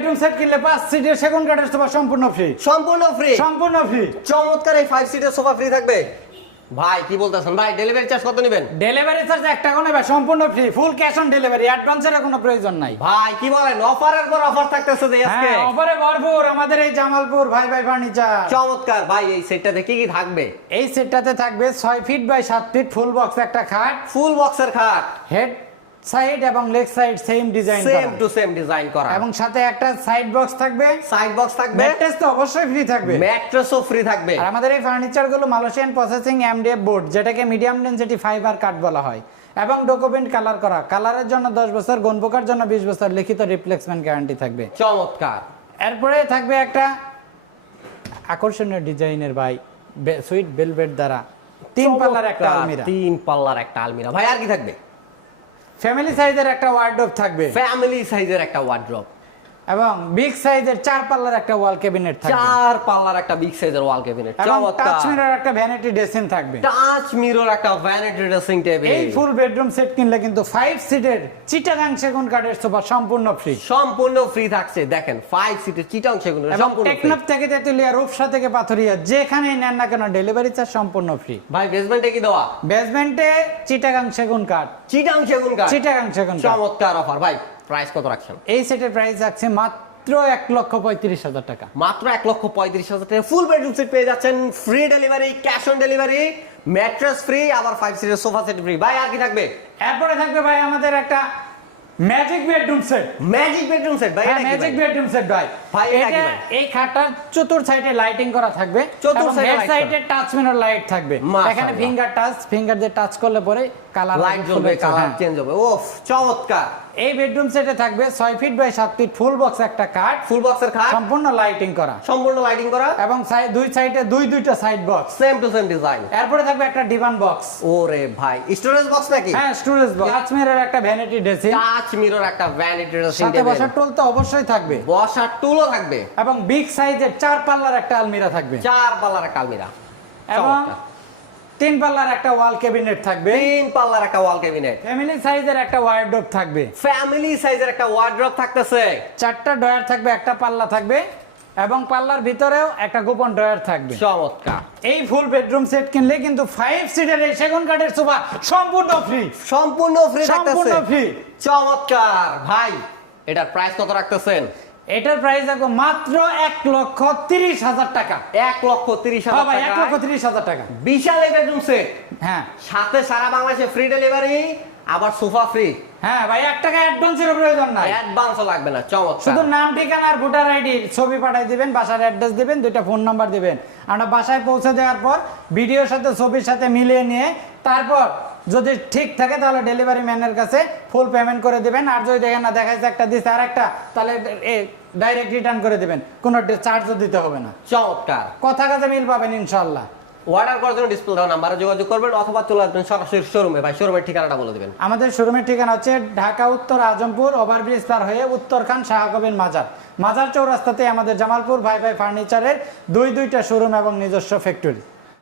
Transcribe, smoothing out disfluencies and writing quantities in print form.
Bedroom set কিনলে 5 সিটের সেগুন কাঠের সোফা সম্পূর্ণ ফ্রি। সম্পূর্ণ ফ্রি। সম্পূর্ণ ফ্রি। চমৎকার এই 5 সিটের সোফা ফ্রি থাকবে। ভাই কি বলতেছেন ভাই, ডেলিভারি চার্জ কত নেবেন? ডেলিভারি চার্জ 1 টাকা নেবে, সম্পূর্ণ free, full cash on delivery, অ্যাডভান্সের কোনো প্রয়োজন নাই। ভাই কি বলেন, অফারের পর অফার থাকতেছে যে আজকে? হ্যাঁ, অফারে ভরপুর আমাদের এই জামালপুর ভাই ভাই ফার্নিচার। চমৎকার ভাই, এই সেটটাতে কি কি থাকবে? এই সেটটাতে থাকবে 6 feet by 7 feet full box একটা খাট, ফুল বক্সের খাট, হেড সাইড এবং লেগ সাইড সেম ডিজাইন করা, সেম টু সেম ডিজাইন করা, এবং সাথে একটা সাইড বক্স থাকবে। সাইড বক্স থাকবে, ম্যাট্রেস তো অবশ্যই ফ্রি থাকবে, ম্যাট্রেসও ফ্রি থাকবে। আর আমাদের এই ফার্নিচার গুলো মালয়েশিয়ান প্রসেসিং এমডিএফ বোর্ড, যেটাকে মিডিয়াম ডেনসিটি ফাইবার কাঠ বলা হয়, এবং ডকুমেন্ট কালার করা। কালারের জন্য 10 বছর, গনপোকার জন্য 20 বছর লিখিত রিপ্লেসমেন্ট গ্যারান্টি থাকবে। চমৎকার। এরপরে থাকবে একটা আকর্ষণীয় ডিজাইনের ভাই সুইট ভেলভেট দ্বারা 3 পাল্লার একটা আলমিরা। 3 পাল্লার একটা আলমিরা। ভাই আর কি থাকবে? ফ্যামিলি সাইজের একটা ওয়ার্ডরোব থাকবে, ফ্যামিলি সাইজের একটা ওয়ার্ডরোব, এবং বিগ সাইজের 4 পাল্লার একটা ওয়াল ক্যাবিনেট থাকবে। 4 পাল্লার একটা বিগ সাইজের ওয়াল ক্যাবিনেট। চমৎকার। টাচ মিরর একটা ভ্যানিটি ড্রেসিং থাকবে। টাচ মিরর একটা ভ্যানিটি ড্রেসিং টেবিল। এই ফুল বেডরুম সেট কিনলে কিন্তু 5 সিটের চিটাগাং সেগুন কাঠের সোফা সম্পূর্ণ ফ্রি। সম্পূর্ণ ফ্রি থাকছে। দেখেন 5 সিটের চিটাং সেগুন সম্পূর্ণ ফ্রি। টেকনাফ থেকে তেতুলিয়া, রূপসা থেকে পাথরিয়া, যেখানেই নেন না কেন ডেলিভারি চার্জ সম্পূর্ণ ফ্রি। ভাই বেসমেন্টে কি দেওয়া? বেসমেন্টে চিটাগাং সেগুন কাঠ। চিটাং সেগুন কাঠ। চিটাগাং সেগুন কাঠ। চমৎকার অফার। ভাই প্রাইস কত রাখছেন? এই সেটের প্রাইস আছে মাত্র 1,35,000 টাকা। মাত্র 1,35,000 টাকা ফুল বেডরুম সেট পেয়ে যাচ্ছেন। Free delivery, cash on delivery, mattress free, আবার 5 সিটের সোফা সেট ফ্রি। ভাই আর কি থাকবে? এরপরে থাকবে ভাই আমাদের একটা magic bedroom set. Magic bedroom set. ভাই এটা কি? ম্যাজিক বেডরুম সেট ভাই। ভাই এটা কি এটা ভাই? এই খাটটার চতুর্থ সাইডে লাইটিং করা থাকবে, চতুর্থ সাইডে হেড light সাইডে টাচ মিরর লাইট থাকবে। মাশাআল্লাহ। এখানে ফিঙ্গার দিয়ে টাচ করলে পরে কালার লাইট জ্বলবে, কালার চেঞ্জ হবে। ওফ চমৎকার। এই বেডরুম সেটে থাকবে 6 feet by 7 feet full box একটা খাট, ফুল বক্সের খাট, সম্পূর্ণ লাইটিং করা, সম্পূর্ণ লাইটিং করা, এবং দুই সাইডে দুইটা side box, same to same design. এরপরে থাকবে একটা ডিভান বক্স। ওরে ভাই, স্টোরেজ বক্স নাকি? হ্যাঁ, স্টোরেজ বক্স। টাচ মিরর একটা ভ্যানিটি ড্রেসিং, টাচ মিরর একটা ভ্যানিটি ড্রেসিং সাথে টেবিল, বসার টুল তো অবশ্যই থাকবে, বসার টুলও থাকবে, এবং বিগ সাইজের 4 পাল্লার একটা আলমিরা থাকবে, 4 পাল্লার একটা আলমিরা, এবং 3 পাল্লার একটা ওয়াল ক্যাবিনেট থাকবে, 3 পাল্লার একটা ওয়াল ক্যাবিনেট, ফ্যামিলি সাইজের একটা ওয়ার্ডরোব থাকবে, ফ্যামিলি সাইজের একটা ওয়ার্ডরোব থাকতেছে, 4টা ড্রয়ার থাকবে, একটা পাল্লা থাকবে, এবং পাল্লার ভিতরেও একটা গোপন ড্রয়ার থাকবে। চমৎকার। এই ফুল বেডরুম সেট কিনলে কিন্তু 5 সিটার এই সেগুন কাঠের সোফা সম্পূর্ণ ফ্রি। সম্পূর্ণ ফ্রি থাকতেছে। সম্পূর্ণ ফ্রি। চমৎকার। ভাই এটার প্রাইস কত রাখতেছেন? এটার প্রাইস আছে মাত্র 1,30,000 টাকা। 1,30,000 ভাই, টাকা। 1,30,000 টাকা। বিশাল এই বেডরুম সেট। হ্যাঁ সাথে সারা বাংলাদেশে ফ্রি ডেলিভারি, আবার সোফা ফ্রি। হ্যাঁ ভাই, 1 টাকা অ্যাডভান্সের প্রয়োজন নাই, অ্যাডভান্সও লাগবে না। চমৎকার। শুধু নাম, ঠিকানা আর ভোটার আইডি ছবি পাঠিয়ে দিবেন, বাসার অ্যাড্রেস দিবেন, 2টা ফোন নাম্বার দিবেন। আমরা বাসায় পৌঁছে দেওয়ার পর ভিডিওর সাথে ছবির সাথে মিলিয়ে নিয়ে তারপর যদি ঠিক থাকে তাহলে ডেলিভারি ম্যানের কাছে ফুল পেমেন্ট করে দিবেন। আর যদি দেখেন না, দেখাচ্ছে একটা দিচ্ছে আর একটা, তাহলে ডাইরেক্ট রিটার্ন করে দিবেন, কোনো চার্জও দিতে হবে না। চমৎকার। কথা কাজে মিল পাবেন ইনশাআল্লাহ। অর্ডার করার জন্য ডিসপ্লে দেওয়া নাম্বারে যোগাযোগ করবেন, অথবা চলে আসবেন সরাসরি শোরুমে। ভাই শোরুমের ঠিকানাটা বলে দিবেন। আমাদের শোরুমের ঠিকানা হচ্ছে ঢাকা উত্তর আজমপুর ওভারব্রিজ পার হয়ে উত্তরখান শাহকবির মাজার চৌরাস্তাতে আমাদের জামালপুর ভাই ভাই ফার্নিচারের দুইটা শোরুম এবং নিজস্ব ফ্যাক্টরি।